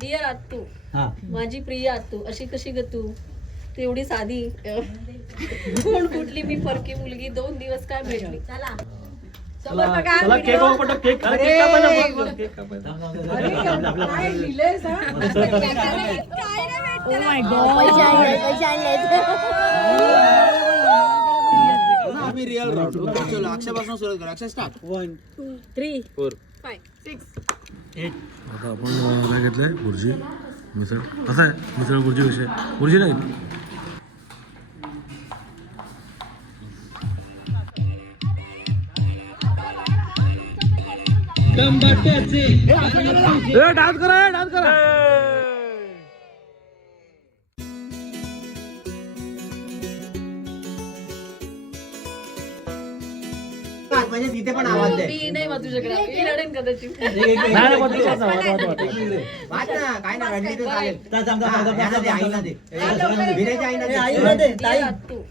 Dear आत्तू, माझी प्रिय आत्तू, अशी कशी ग तू एवढी साधी कोण कुठली मी परकी मुलगी 2 दिवस काय भेटली. चला केक वापरतो केक अरे केक कापायला बोल केक कापायला काय लिहिलंयस हा? ओ माय गॉड पैसे आणले आम्ही रिअल राहतो. चलो अक्षयपासून सुरुवात करू. अक्षय स्टार्ट. 1 2 3 4 5 6 8. आता आपण काय घेतलंय बुर्जी मिसळ कसं आहे मिसळ बुर्जी कशी आहे बुर्जी नाही डान्स करा डान्स करा म्हणजे तिथे पण आवाज दे. मी नाही वाचू शकणार, मी रडेन कदाचित. नाही वाटत वाच ना, काय ना रडली तर चालेल. आईला दे. विरेच्या आईला दे. डिअर आत्तू,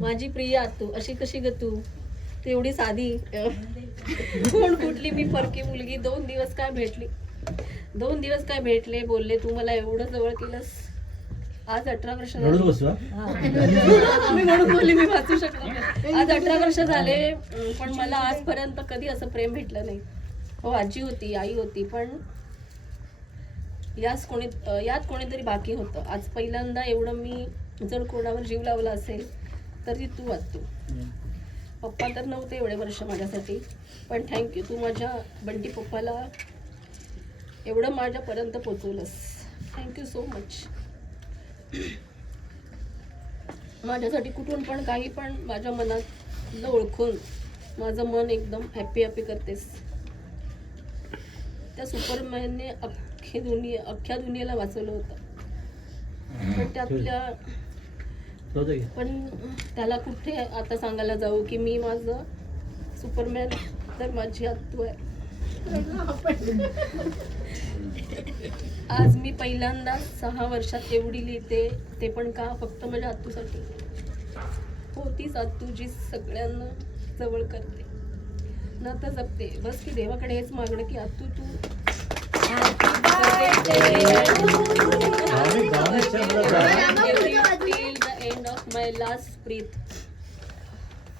माझी प्रिय आत्तू, अशी कशी ग तू एवढी साधी कोण कुठली मी परकी मुलगी 2 दिवस काय भेटली. 2 दिवस काय भेटले बोलले तू मला एवढं जवळ केलंस. आज 18 वर्ष झाले. मी म्हणून बोलली मी वाचू शकणार नाही. आज 18 वर्ष झाले पण मला आजपर्यंत कधी असं प्रेम भेटलं नाही. हो आजी होती आई होती पण यात कोणीतरी बाकी होतं. आज पहिल्यांदा एवढं मी जर कोणावर जीव लावला असेल तर ती तू वाटतो. पप्पा तर नव्हते एवढे वर्ष माझ्यासाठी पण थँक्यू तू माझ्या बंटी पप्पाला एवढं माझ्यापर्यंत पोचवलंस. Thank you so much. माझ्यासाठी कुठून पण काही पण माझ्या मनात ओळखून माझं मन एकदम हॅपी हॅपी करतेस. त्या सुपरमॅनने अख्ख्या दुनियेला वाचवलं होतं पण त्याला कुठे आता सांगायला जाऊ की मी माझं सुपरमॅन तर माझी आत्तू आहे. आज मी पहिल्यांदा 6 वर्षात एवढी लिहिते ते पण का फक्त माझ्या आत्तूसाठी. हो तीच आत्तू जी सगळ्यांना जवळ करते नातं जपते. बस की देवाकडे हेच मागणं की आत्तू तू till the end of my last breath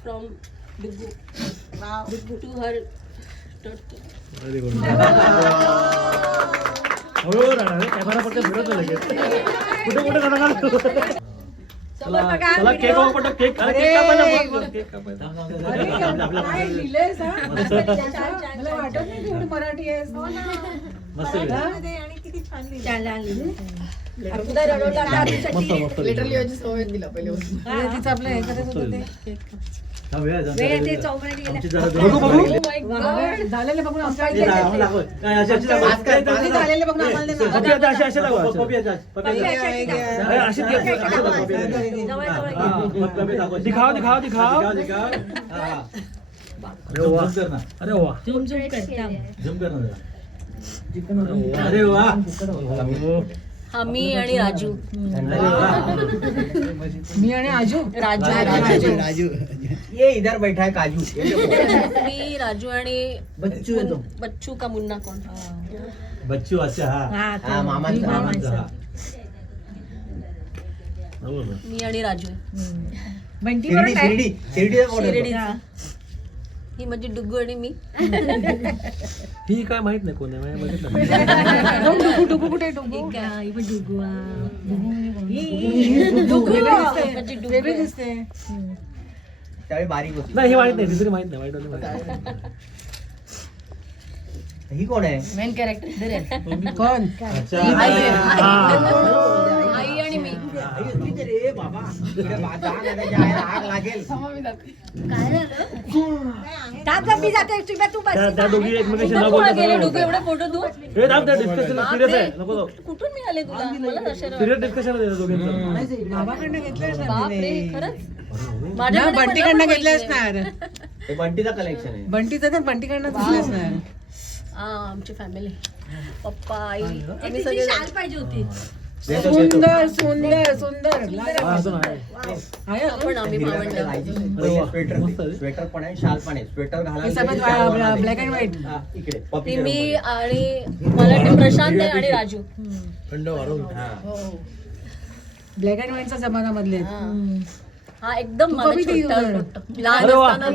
from Duggu to her daughter. Camera पडते फिरत लगेच कुठे कुठे नका चला केक वापरतो केक अरे केक कापायला बोल केक कापायला काय लिहिलंयस हा? मला वाटत नाही तू एवढी मराठी आहेस. मस्त आणि किती छान लिहिलंय. तिचं आपलं हे करत होतं ते. Oh my God. झालेलं बघून आम्हाला झालेलं बघून आम्हाला दे ना. दिखाओ दिखाओ दिखाओ अरे वा अरे वा हा मी आणि राजू. मी आणि आजू राजू ये इधर बैठा है काजू. मी राजू आणि बच्चू का मुन्ना कोण. बच्चू अच्छा हा मामांचा. मी आणि राजू बंटी शिर्डी. ही म्हणजे डुग्गू आणि मी. ही काय माहित नाही कोण आहे बघितलं डुगू कुठे डुगू वेगळी दिसते. त्यावेळी बारीक होती. नाही ही माहित नाही दुसरी माहित नाही वाईट ही कोण आहे? मेन कॅरेक्टर कोण? आई आणि मी. रे बाबा आग लागेल. त्या दोघी एकमेकांशी न बोलता गेले डुग्गू एवढे फोटो तू हे थांब त्या डिस्कशन सिरियस आहे नको जाऊ कुठून मिळाले तुला. मला आश्चर्य सिरियस डिस्कशन आहे दोघींचं बाबाकडनं घेतलंयस ना बापरे तिने. खरंच ना, बंटीकडनं घेतलं असणार. हे बंटीचा कलेक्शन आहे. बंटीचं तर बंटीकडनं घेतलं असणार. आमची फॅमिली पप्पा आई आम्ही सगळे पाहिजे होती सुंदर सुंदर सुंदर हा, अजून आहे. आपण आम्ही भावंड. स्वेटर पण आहे, शाल पण आहे. स्वेटर हे सगळं ब्लॅक अँड व्हाईट. इकडे ती मी आणि मला वाटतं प्रशांत आहे आणि राजू. थंड वाढवून. ब्लॅक अँड व्हाईटचा जमाना मधले हा एकदम मला कधी ती छोटा उदर? छोटा. लहान अरे वा. असताना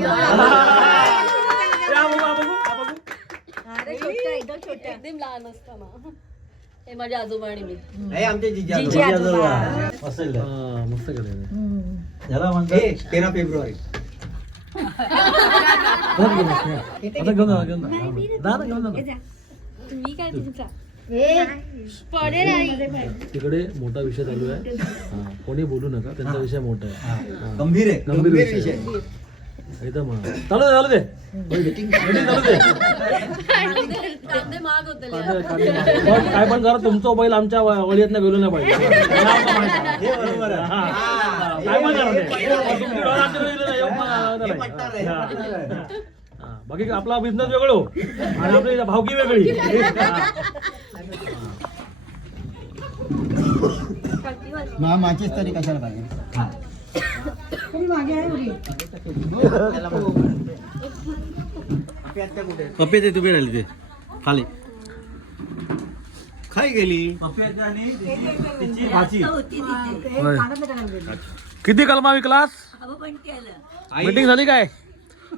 या बघू, हा बघू, हा बघू. एकदम लहान असताना हे माझे आजोबा आणि मी. हे आमचे जिजा जिजी आजोबा. असेल हा, मस्त केलं. याला म्हणतात 13 फेब्रुवारी. आता घेऊन जा, घेऊन जा. जा ना, घेऊन जा ना. तिकडे मोठा विषय चालू आहे. हा, कोणी बोलू नका, त्यांचा विषय मोठा आहे. हा. गंभीर आहे, गंभीर गंभीर विषय. विषय. एकदम चालू दे, चालू दे. मीटिंग चालू दे. कांदे महाग होते पण काय पण करा, तुमचं बैल आमच्या वळीत गेलो नाही पाहिजे. मला असं माहिती आहे. हे बरोबर आहे. हा. काय पण करा ते. तुमची डोळा आमच्या वेळी नाही, हे पटणार आहे. हा. हा. बाकी आपला बिझनेस वेगळं हो. आणि आपली भावकी वेगळी. माचीच तरी कशाला पाहिजे. कोणी मागे आहे उडी? पप्पी ते तुम्ही राहिली ते खाली खाई गेली. किती कलमा विकलास? मीटिंग झाली काय?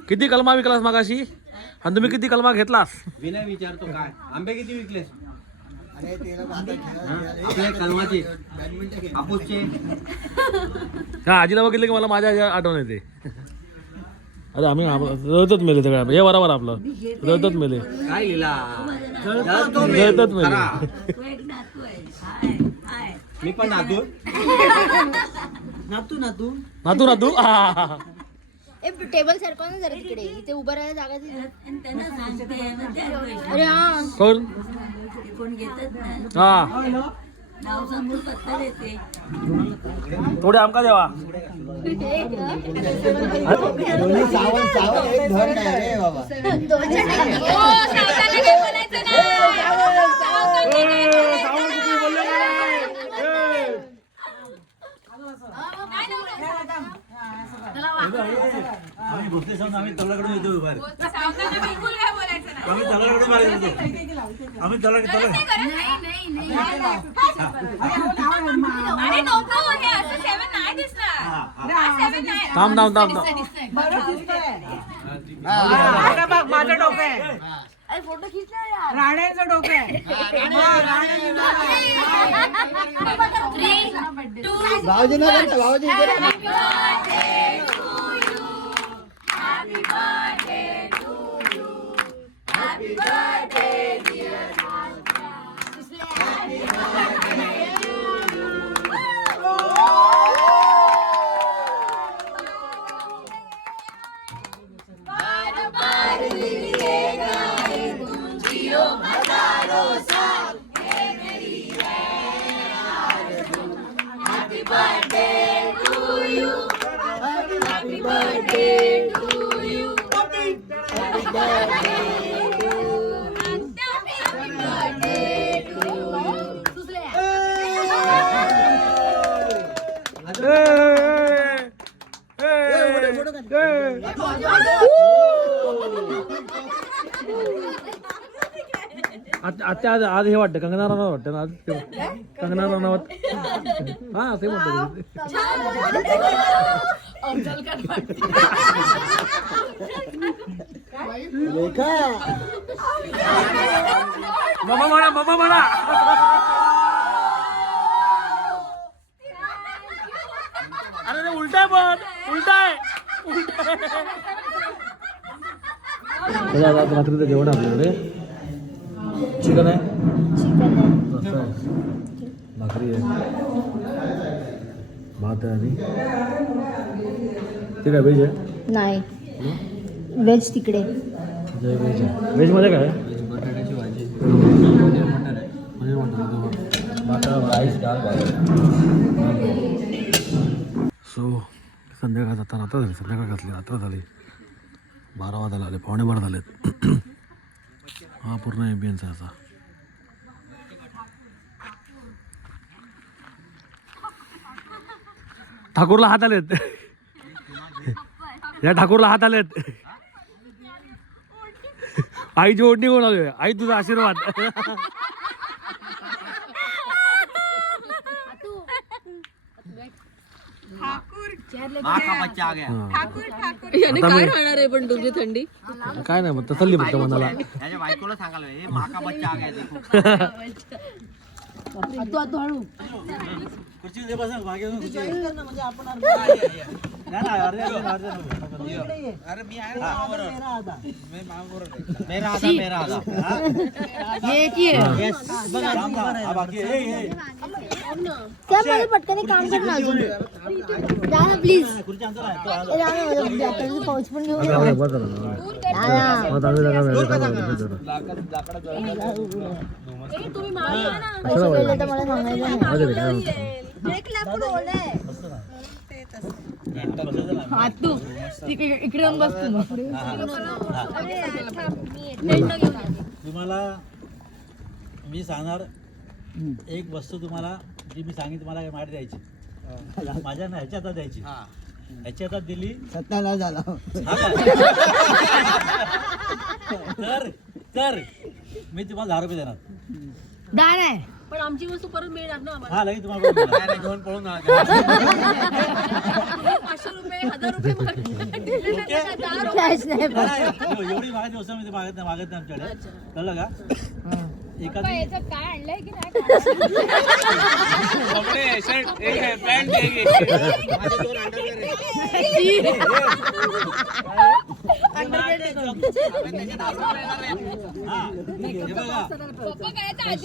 किती कलमा विकलास मागाशी? आणि तुम्ही किती कलमा घेतलास? विनय विचारतो काय आंबे किती विकलेस? आपल्या कलमाचे हापूसचे. हा, आजीला बघितलं की मला माझ्या आजी आठवण येते. अरे आम्ही रळतच मेले सगळ्या. हे बरोबर आपलं रळतच मेले. काय लिहिला? रळतच मेले. मी पण नातू. नातू नातू. हा. टेबल सरकव ना जरा तिकडे. इथे उभं राहायला जागा दिली. अरे हा. कोण? हा. थोडे आमका देवा. दोन्ही सावण सावण एक धन नाही रे बाबा. आम्ही घुसले सांग, आम्ही तलाकडून येतो बाहेर. आम्ही तलाकडून बाहेर येतो. आम्ही तलाकडून थांब थांब थांब थांब. माझं डोकं आहे. राण्याचं डोकं आहे. भाऊजी ना करता भाऊजी. आता आज हे वाटतं कंगना राणावत वाटतं ना आज. कंगना राणावत. हा ते म्हणतो. मामा म्हणा, मामा म्हणा. अरे ते उलटाय पण उलटाय. रात्रीचं जेवण आपल्याकडे चिकन आहे, भाकरी आहे, भात आहे आणि ते काय व्हेज आहे? नाही, व्हेज तिकडे. जय व्हेज आहे. व्हेजमध्ये काय आहे? बटाट्याची भाजी, पनीर मटर, राईस, डाळ. सो संध्याकाळ जाताना आता झाली, संध्याकाळ घातली, रात्र झाली, 12 वाजायला आले, 12:15 झालेत. हा पूर्ण एम्बियन्स आहे असा. ठाकूरला हात आलेत. या ठाकूरला हात आलेत. आईची ओढणी कोण आलोय. आई तुझा आशीर्वाद. माँ का बच्चा आ गया. याने काय राहणार आहे पण तुझी थंडी. काय नाही मग तसली फक्त मनाला. त्याच्या बायकोला सांगायला हे माँ का बच्चा आ गया देखो. खुर्ची बस मागे मेरा आधा. त्या मला पटकन एक काम कर ना अजून. जा ना प्लीज. पाऊस पण घेऊन जा ना. पैसे गेले तर मला सांगायचं नाही. इकडे येऊन बस तुम्हाला मी सांगणार एक वस्तू तुम्हाला जी मी सांगितली तुम्हाला माहिती द्यायची. माझ्या ना ह्याच्या हातात द्यायची. ह्याच्या हातात दिली सत्यानाश झाला. तर मी तुम्हाला 10 रुपये देणार. दान आहे पण आमची वस्तू परत मिळणार ना आम्हाला. हा लगेच तुम्हाला परत देणार. घेऊन पळून 500 रुपये 1000 रुपये कॅश नाही पण. एवढी मागायची वस्तू मी मागत नाही आमच्याकडे. कळलं का? एखादी काय आणलंय की नाही.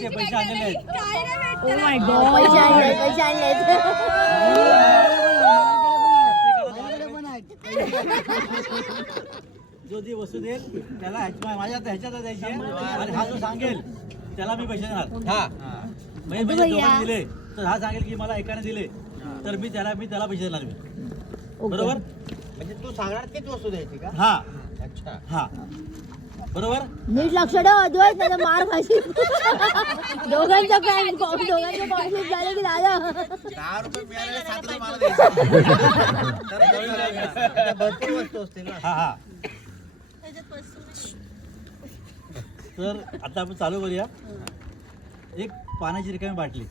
पैसे आणलेले आहेत. Oh my God. पैसे आणले. जो ती वस्तू देईल त्याला माझ्या ह्याच्यात द्यायची आहे. आणि हा जो सांगेल त्याला मी पैसे देणार. म्हणजे दोघांनी दिले तर हा सांगेल की मला एकाने दिले तर मी त्याला पैसे देणार. बरोबर. म्हणजे तू सांगणार तीच वस्तू द्यायची का? हा अच्छा. हा बरोबर. नीट लक्ष ठेव अद्वैत नाही तर मार खाशील. दोघांचं कॉन्फ्लिक्ट झालं की झालं. 10 रुपये मिळाले 7 रुपये मला द्यायचे. भरपूर वस्तू असते ना. हा तर आता आपण चालू करूया. एक पाण्याची रिकामी बाटली.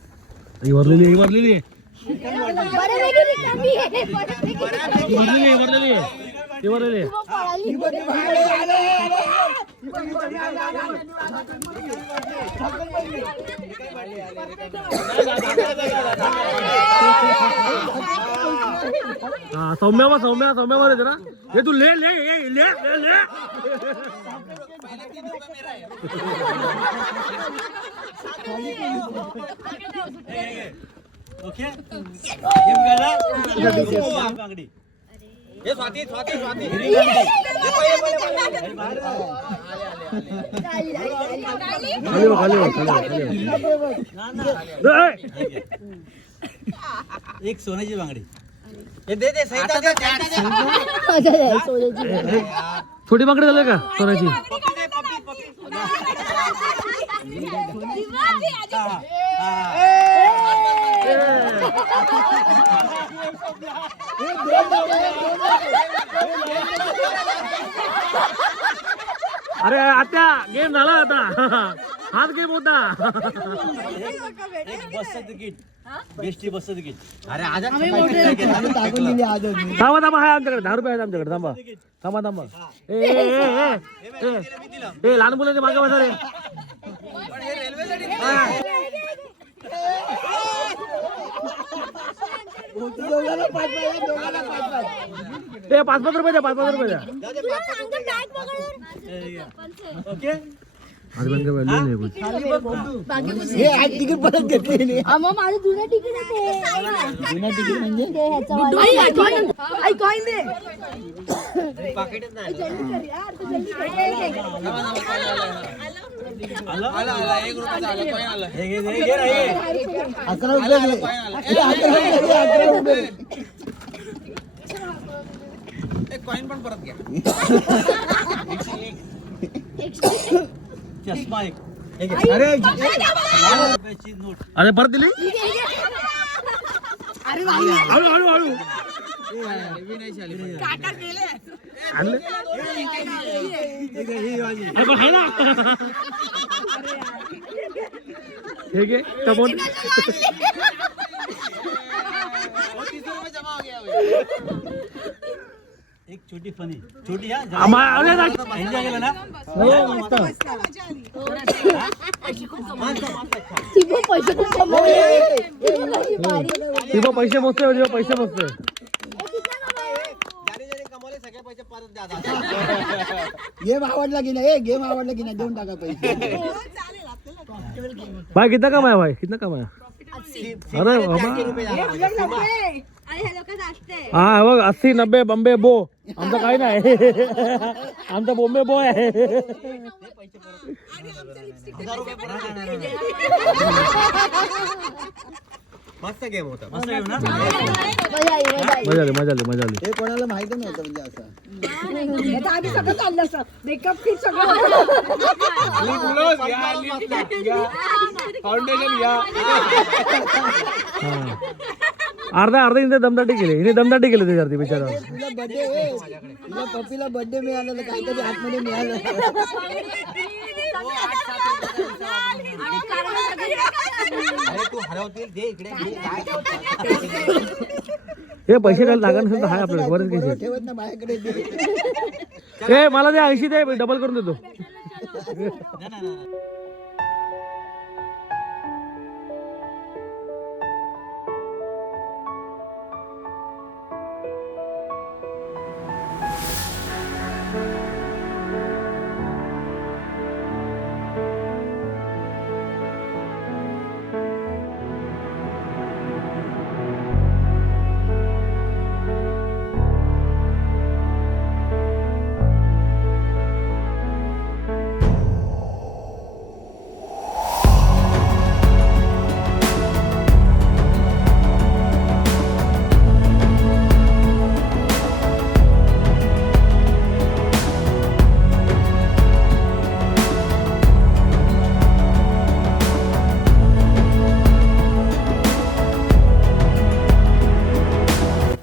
भरलेली आहे. बऱ्यापैकी रिकामी आहे. भरलेली आहे. सौम्यावर येते ना. हे तू ले. ओके. गेम खेळला. बांगडी. हे स्वाती. खाली एक सोन्याची बांगडी. हे दे छोटी बांगडी झाली का सोन्याची. अरे आता गेम झाला आता. हाच गेम होता. एक बसचं तिकीट. बेस्टी बसचं तिकीट. अरे आज थांबा हाय आमच्याकडे 10 रुपये आहेत आमच्याकडे. थांबा. ए लहान मुलांचे मागे बसा रे. ते 5-5 रुपये द्या. 5-5 रुपये द्या. ओके. तिकीट परत घेतली. मग माझं जुनं तिकीट आहे. जुना तिकीट म्हणजे पाकिटच नाही. कॉइन पण परत घ्या. चष्मा एक. अरे रुपयाची नोट. अरे परत दिली. हळू हळू हळू आणले? अरे पण आहे ना हे घे टमोट. एक छोटी फनी छोटी हा एन्जॉय केलं ना. ती पण पैसे खूप कमवले. हे बघ कशी भारी. तेव्हा पैसे मोजतोय जेव्हा पैसे मोजतोय. सगळे पैसे परत द्या. गेम आवडला की नाही गेम आवडला की नाही देऊन टाका पैसे. भाई कितना कमाया भाई कितना कमाया? अरे बाबा हा बघ 80 90 बॉम्बे बो आमचं काही नाही. आमचा बॉम्बे बो आहे. मस्त गेम होता. मस्त गेम ना. मजा आली मजा आली. मजा आली मजा आली मजा आली. हे कोणाला माहिती नव्हतं म्हणजे असं. आधी सगळं चाललं असं मेकअप किट सगळं हा. अर्धा अर्धा इथे दमदाटी केली हिने दमदाटी केली त्याच्यावरती बिचारा. तुला बर्थडे तुला पप्पीला बर्थडे मिळालं तर काहीतरी आतमध्ये मिळालं. अरे तू हरवतील दे इकडे घे, काय? हे पैसे काय लागणार नसेल तर हाय आपल्याला बरेच घ्यायचे. ठेवत ना माझ्याकडे दे. ए मला दे 80 दे डबल करून देतो.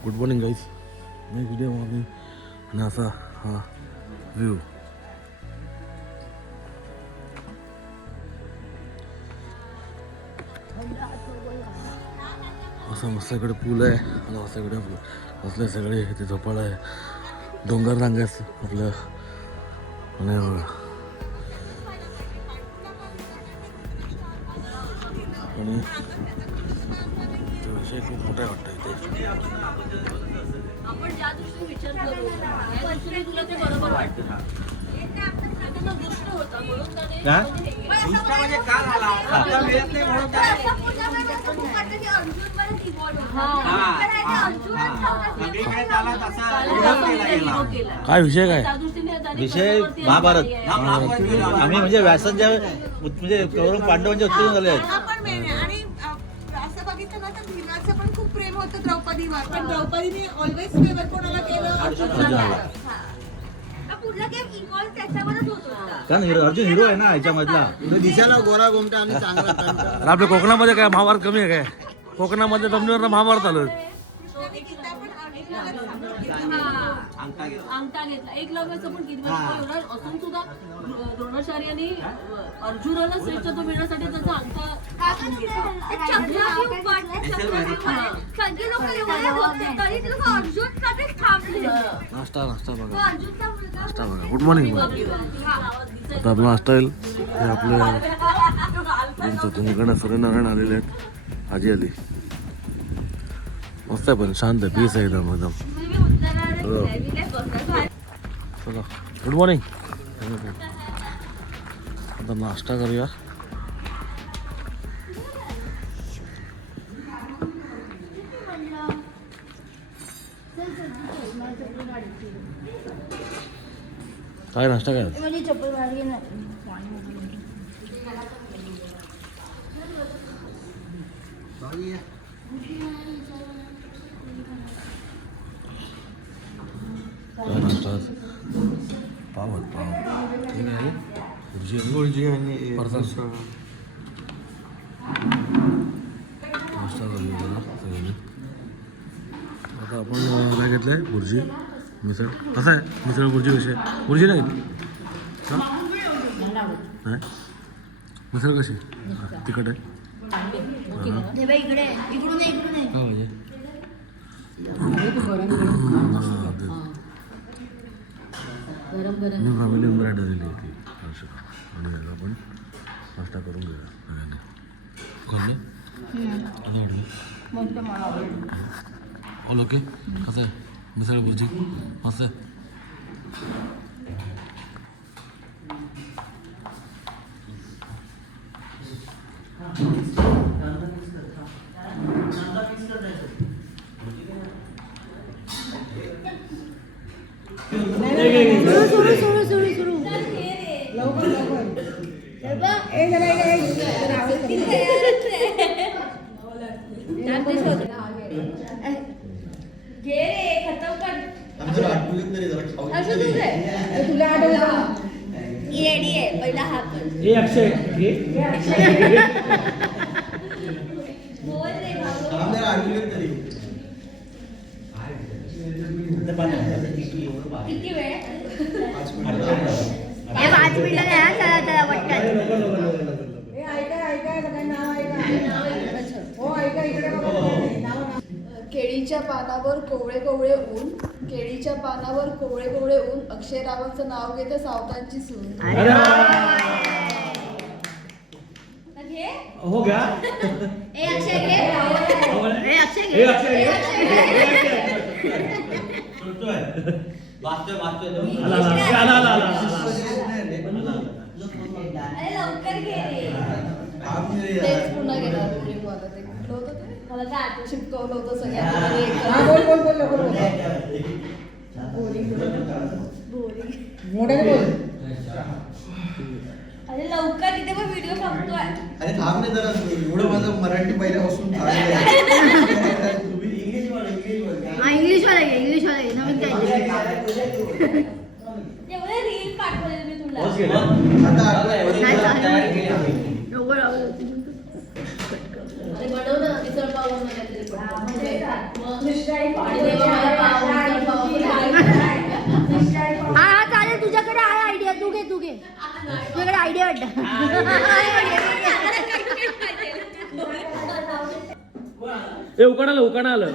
Good morning guys. मी व्हिडिओ मॉर्निंग आणि असा हा व्ह्यू. असं मस्त इकडे पूल आहे आणि असं इकडे असले सगळे इथे झोपाळा आहे. डोंगर रांगायचं आपलं आणि आणि तो विषय खूप मोठा आहे वाटतं इथे. आपण ज्या दृष्टीने विचार करू त्या दृष्टीने तुला ते बरोबर वाटतं. त्याचा दुष्ट होता म्हणून त्याने म्हणजे का झाला? आता मिळत नाही म्हणून काय? सगळीकडे त्याला तसा विरोध केला गेला. काय विषय काय? त्या दृष्टीने त्याने विषय बरोबर ते महाभारत. आहे. आम्ही म्हणजे व्यासांच्या म्हणजे कौरव पांडवांच्या उत्तेजन झाले आहेत. पण मेन आहे. आणि असं बघितलं ना तर भीमाचं पण खूप प्रेम होतं द्रौपदीवर पण द्रौपदीने ऑलवेज फेवर कोणाला केलं अर्जुनाला. कारण अर्जुन हिरो आहे ना याच्यामधला. दिसायला गोरा गोमटा आणि चांगला टणका. अरे आपल्या कोकणामध्ये काय महाभारत कमी आहे काय? कोकणामध्ये जमिनीवर महाभारत आलं. अंगठा घेतला एक लग्नाचं पण किती एवढा असून सुद्धा द्रोणाचार्यांनी अर्जुनाला श्रेष्ठत्व मिळण्यासाठी त्याचा अंगठा कापून घेतला. नाश्ता नाश्ता बघा नाश्ता बघा. Good morning. आता आपला नाश्ता येईल. हे आपले तुम्हीकडे सूर्यनारायण आलेले आहेत. आजी आली मस्त आहे पण शांत आहे पीस आहे एकदम एकदम. चला गुड मॉर्निंग. आता नाश्ता करूया. काय नाश्ता काय? माझी चप्पल बाहेर घे ना. काय नाश्ता? पाव आहेत, पाव ठीक आहे. भुर्जी आणि परसा नाश्ता करूया जरा सगळ्यांनी. आहे बुर्जी मिसळ कसं आहे मिसळ बुर्जी कशी आहे बुर्जी नाही हां नाही मिसळ कशी तिखट आहे इकडे इकडून इकडून का म्हणजे मी फॅमिली मेंबर दिली होती आणि याला पण नाश्ता करून गेला सगळ्यांनी ऑल ओके कसं आहे मिसळ भुर्जी मस्त आहे सुरू सुरू सुरू सुरू लवकर लवकर ए जरा घे रे खतम कर तुला आठवलं रेडी आहे पहिला हा कर बोल रे किती वेळ 5 मिनिटं नाही हा चला चला पटकन ए ऐका सगळ्यांनी नाव ऐका हो ऐका इकडे बघा केळीच्या पानावर कोवळे कोवळे ऊन केळीच्या पानावर कोवळे कोवळे ऊन अक्षय रावांचं नाव घेते सावतांची सून घे हो घ्या ए अक्षय घे ए अक्षय घे अरे लवकर घे रे तेच पुन्हा घेणार बोलिंग मला ते कुठलं होतं ते मला काय आठवत शिकवलं होतं सगळ्यांना हा बोल लवकर बोल मोठ्याने बोल अरे लवकर इथे पण व्हिडिओ संपतोय अरे थांब रे जरा एवढं माझं मराठी पहिल्यापासून इंग्लिश वाला घे नवीन काय एवढे रील पाठवले मी तुला नाही चालेल एवढं अरे बनव ना मिसळ पाव बनव काहीतरी हा चालेल तुझ्याकडे आहे आयडिया तू घे तुझ्याकडे आयडिया वाटत उकाणा आलं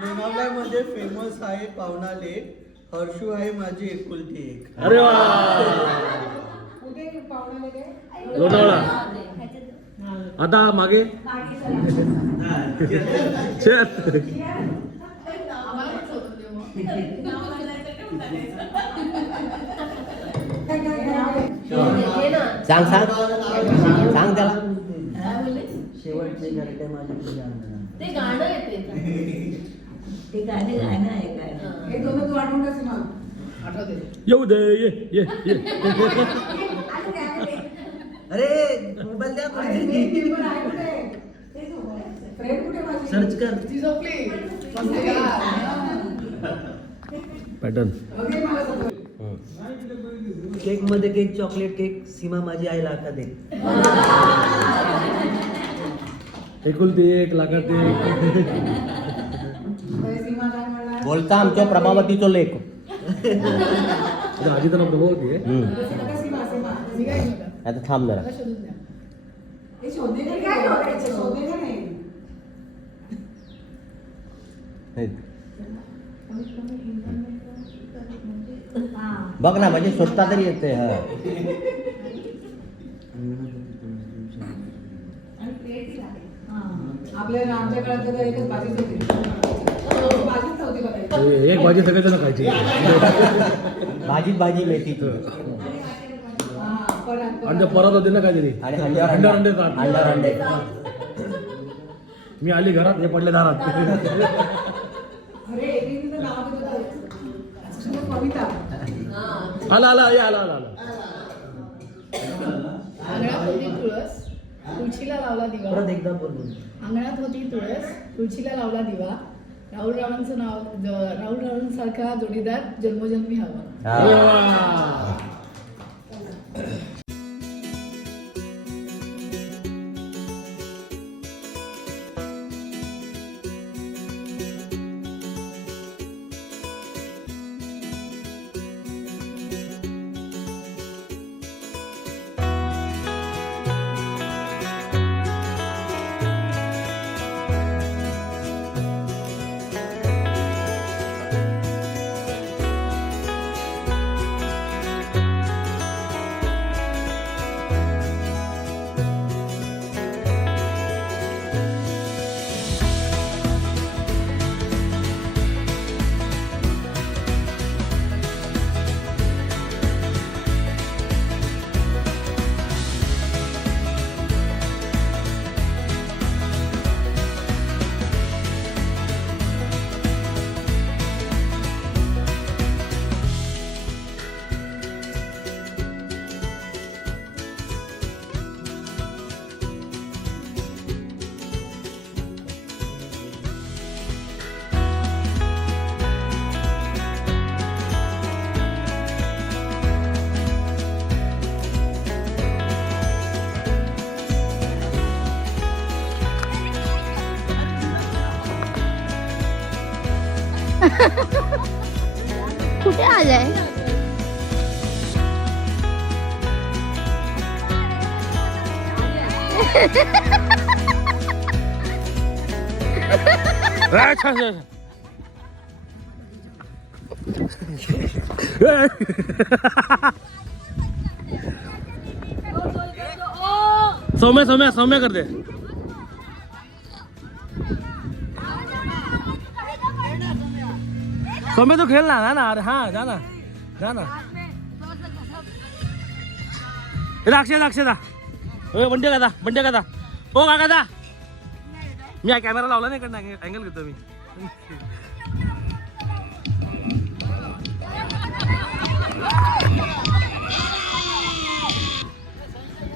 लोणावळ्यामध्ये फेमस आहे पावना लेक हर्षू आहे माझी एकुलती एक अरे वा कुठे पाहुणा काय लोणावळा आता मागे सांग सांग त्याला शेवटचे घरटे माझी पूजा ते गाणं येते हे दोन तू आठवण कसं मग आठवते येऊ दे ये अरे मोबाईल द्या फ्रेंड कुठे माझी सर्च कर ती झोपली पॅटर्न बघे मला सगळं. केक मध्ये केक चॉकलेट केक सीमा माझी आई लाका दे एकुलती एक लाखात एक सीमा काय म्हणणार बोलता आमच्या प्रभावतीचो लेख आजी तर प्रभावती आहे सीमा आता थांब जरा शोधून द्या हे शोधे काय शोधायचं शोधे का नाही बघ ना म्हणजे स्वतः तरी येते हा आपल्याला आमच्या काळात तर एकच भाजीच होती भाजीच नव्हती बघायची एक भाजी सगळ्याजण खायची भाजी मेथीची आणि परत होते ना काहीतरी आणि अंडे अंडा अंडे मी आली घरात हे पडले दारात अरे एकीचं नाव देत होतं कविता आला अंगणात होती तुळस तुळशीला लावला दिवा परत एकदा बोल अंगणात होती तुळस तुळशीला लावला दिवा राहुल रावांचं नाव राहुल रावांसारखा जोडीदार जन्मोजन्मी हवा हा. कुठे आलाय? सौम्या सौम्या सौम्या करते. सौम्या तू खेळ ना ना अरे हा जा ना जा ना. अक्षय अक्षय बंडे का हो का मी कॅमेरा लावला नाही कडनं अँगल घेतो मी.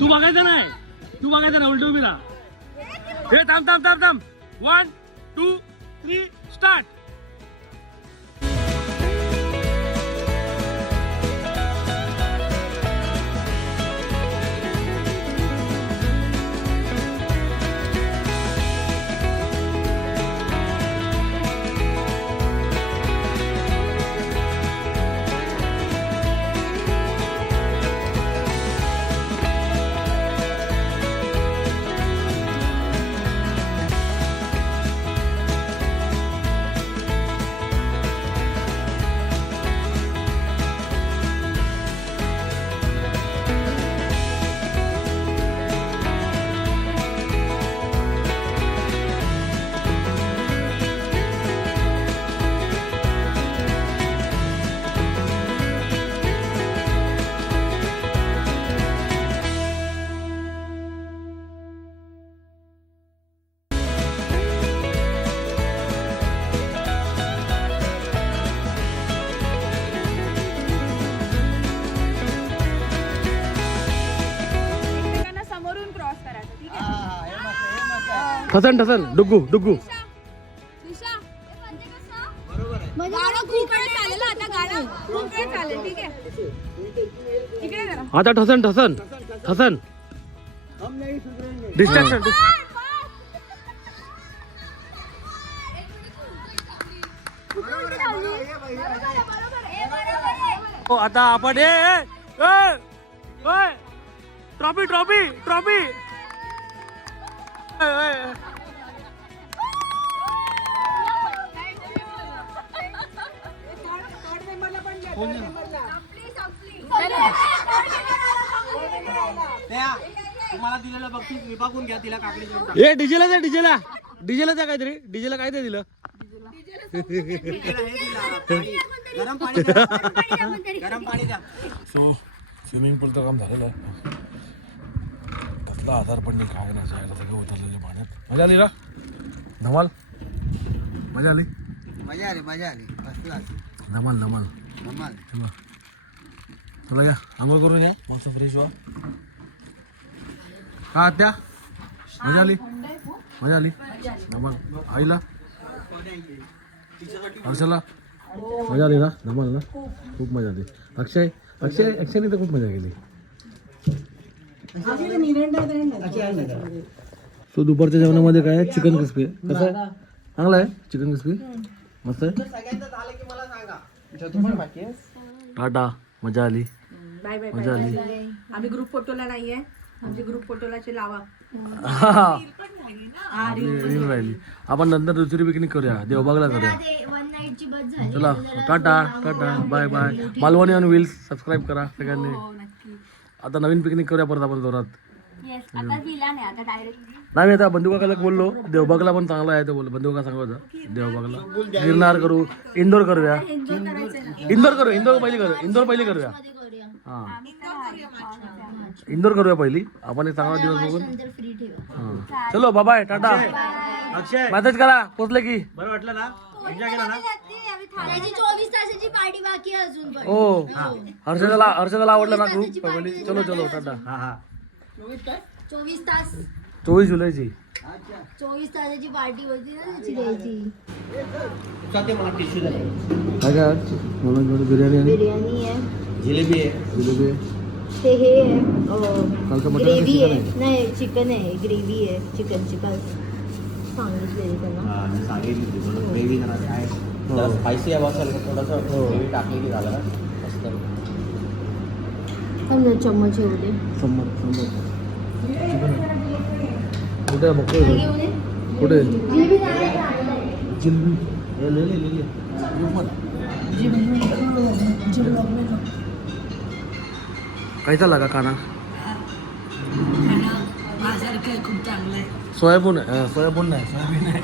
तू बघायचं नाही उलट उभी राहा. हे थांब 1 2 3 स्टार्ट. एकमेकांना समोरून क्रॉस करायचं, ठीक आहे? ठसन डुग्गू गाणं खूप वेळ चालेल ना, आता गाणं खूप वेळ चालेल, ठीक आहे? इकडे जरा. आता ठसन डिस्ट्रॅक्शन. हो आता आपण ट्रॉफी तुम्हाला दिलेलं बक्षीस विभागून घ्या, तिला काकडी ए डीजेला त्या काहीतरी डीजेला काय ते दिलं. गरम पाणी द्या. सो स्विमिंग पूलचं काम झालेलं आहे. कसला आधार पण नाही काय नाही जायला सगळं उतरलेलं पाण्यात. मजा आली ना धमाल. मजा आली धमाल. चला या आंघोळ करून या मस्त फ्रेश व्हा. का त्या मजा आली धमाल. आईला हर्षला मजा आली ना धमाल ना खूप मजा आली. अक्षयने तर खूप मजा केली. सो दुपारच्या जेवणामध्ये काय चिकन क्रिस्पी कसं आहे चांगला आहे चिकन क्रिस्पी मस्त आहे. टाटा मजा आली मजा आली. आम्ही ग्रुप फोटोला नाहीये, आमचे ग्रुप फोटोलाचे लावा. रील राहिली. आपण नंतर दुसरी पिकनिक करूया देवबागला करूया. वन नाईटची बस झाली. चला tata bye Malvani on wheels subscribe करा सगळ्यांनी. आता नवीन पिकनिक करूया परत आपण जोरात. आता दिला नाही आता डायरेक्ट. नाही मी आता बंधुकाकाला बोललो देवबागला पण चांगला आहे. ते बोल बंधुका सांगत होता देवबागला गिरनार करू इंदोर करूया. इंदोर पहिली करूया. हां इंदोर करूया पहिली आपण. एक चांगला दिवस बघून फ्री ठेवा. हां चलो बाय टाटा. अक्षय मेसेज करा पोचले की. बरं वाटलं ना, एन्जॉय केला ना. त्याची 24 तासाची पार्टी बाकी आहे अजून पण. हो हर्षदाला आवडला ना ग्रुप पहिली. चलो टाटा. हा 24 तास 24 जुलैची 24 तासाची पार्टी होती ना त्याची द्यायची. काय काय बिर्याणी आणि बिर्याणी आहे, जिलेबी आहे. जिलेबी आहे. ते हे आहे कालचं मटण ग्रेव्ही चिकन आहे. नाही चिकन आहे, ग्रेव्ही आहे चिकनची. काल सांगितलेली त्यांना. सांगितलं ग्रेव्ही जरा काय जरा स्पायसी हवा असेल तर थोडंसं ग्रेव्ही टाकली की झालं ना मस्त. समजा चम्मच येऊ दे. समोर कुठे आहे बघतोय कुठे जिलबी लिहिले कैसा लागा खाना? सोयाबीन आहे सोयाबीन नाही सोयाबीन आहे.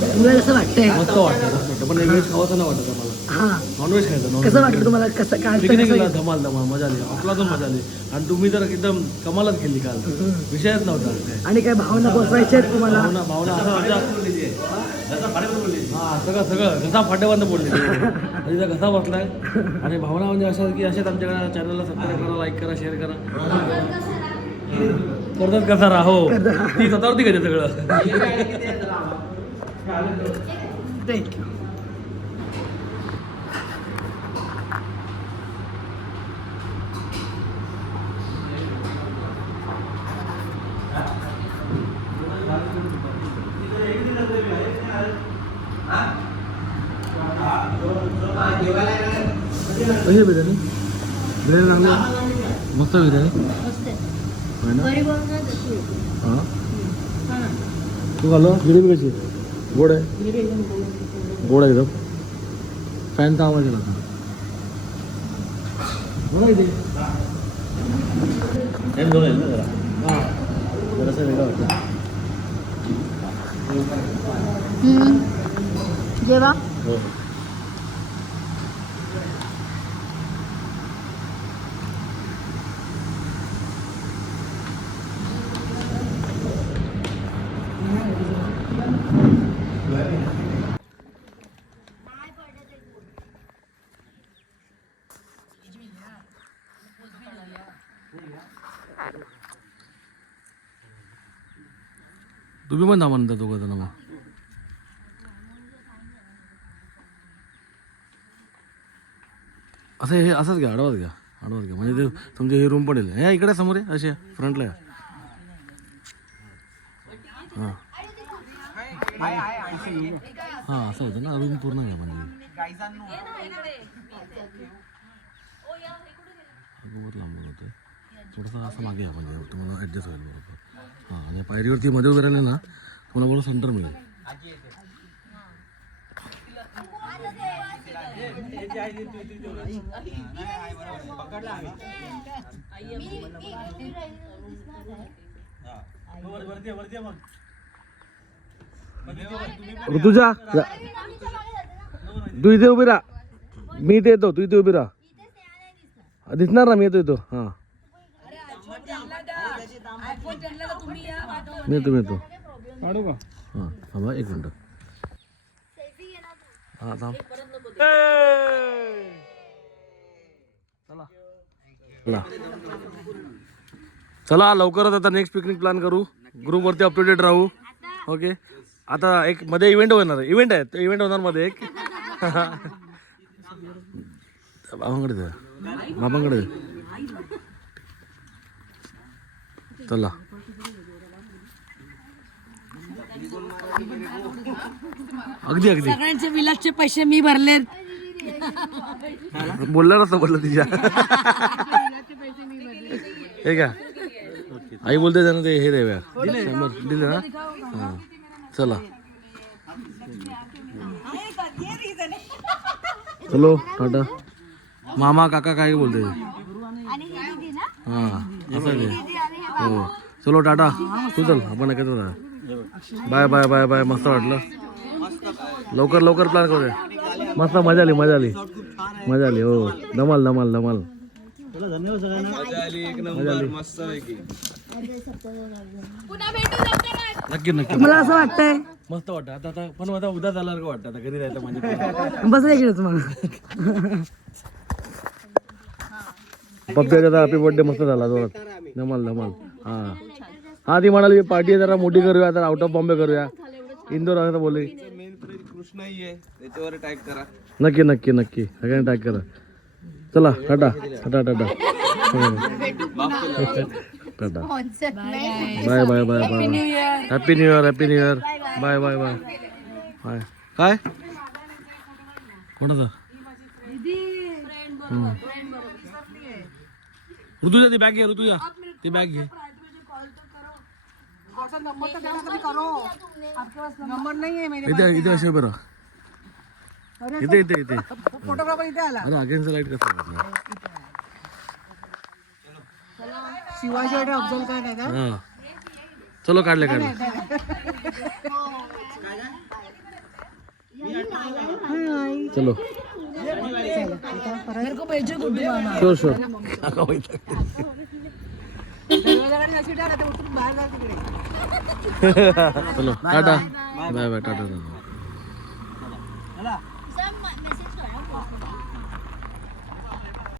तुला कसं वाटतंय? मस्त वाटतं पण व्हेज खावंसं नाही वाटत आम्हाला. नॉनव्हेज खायचं कसं वाटतं तुम्हाला? कसं काय पिकनिकला धमाल धमाल मजा आली आपला मजा आली. आणि तुम्ही तर एकदम कमालच केली काल. विषयच नव्हता. आणि काय भावना पोचवायच्या आहेत तुम्हाला? भावना भावना असं हा सगळं सगळं घसा फाट्याबंद बोलले तिचा घसा बसलाय. आणि भावना म्हणजे अशा की अशाच आमच्या चॅनलला सबस्क्राईब करा, लाईक करा, शेअर करा. करतात कसा राहो ती स्वतःवरती घेते सगळं. थँक्यू. कशी बिर्याणी बिर्याणी चांगली मस्त बिर्याणी आहे ना. हां तू खाल्लं जिलेबी कशी आहे? गोड आहे गोड आहे एकदम. फॅनचा आवाज येईल आता बघा इथे. हां जरासं वेगळं वाटतं. जेवा. हो तुम्ही पण थांबा नंतर दोघं जण. मग असं हे असंच घ्या आडवाच घ्या आडवाच घ्या म्हणजे ते तुमचे हे रूम पडेल. ह्या इकडे समोर आहे असे फ्रंटला आहे. हां हां असं होतं ना रूम पूर्ण घ्या म्हणजे बरोबर लांब होतं थोडंसं असं मागे घ्या म्हणजे तुम्हाला ॲडजस्ट होईल बरोबर. हां आणि पायरीवरती मध्ये उभे राहिले ना तुम्हाला बरोबर सेंटर मिळेल. ऋतुजा तू इथे उभी राहा मी इथे येतो तू इथे उभी राहा दिसणार ना मी येतो हां मी येतो काढू का हां थांबा एक मिनटं हां थांब चला चला लवकरच आता नेक्स्ट पिकनिक प्लॅन करू ग्रुपवरती अपडेटेड राहू. ओके आता एक मध्ये इव्हेंट होणार इव्हेंट आहे तो इव्हेंट होणार मध्ये एक बाबांकडे द्या बाबांकडे चला अगदी अगदी सगळ्यांचे विलासचे पैसे मी भरले. बोलला नसतं बोललं तिच्या हे का आई बोलते त्यानं ते हे देव्या दिले ना हां चला चलो टाटा. मामा काका काय बोलते हां असं ते हो चलो टाटा तू चल आपण एकत्र राहा. बाय बाय बाय बाय मस्त वाटलं लवकर लवकर प्लॅन करूया. मस्त मजा आली मजा आली मजा आली हो धमाल धमाल धमाल. धन्यवाद सगळ्यांना. मजा आली नक्की नक्की मला असं वाटतंय मस्त वाटतं आता आता पण आता उद्या झाल्यासारखं वाटतं आता घरी जायचं म्हणजे बस इकडेच मग. पप्प्याचा हॅपी बर्थडे मस्त झाला जोरात धमाल धमाल. हां हां ती म्हणाली पार्टी जरा मोठी करूया आता आउट ऑफ बॉम्बे करूया इंदोर आता बोलले त्याच्यावर टाईप करा. नक्की नक्की नक्की सगळ्यांनी टॅग करा. चला tata tata tata tata bye bye bye bye happy new year happy new year bye bye bye bye काय कोणाचा ऋतुजा ती बॅग घे ऋतुजा ती बॅग घे इथे इथे असे बरं इथे इथे इथे अरे अगेन्स्ट लाईट कसं शिवाजी आणि अफजल खान आहे का? हा चलो काढले काढले चलो शोर शोर चलो टाटा बाय बाय टाटा चला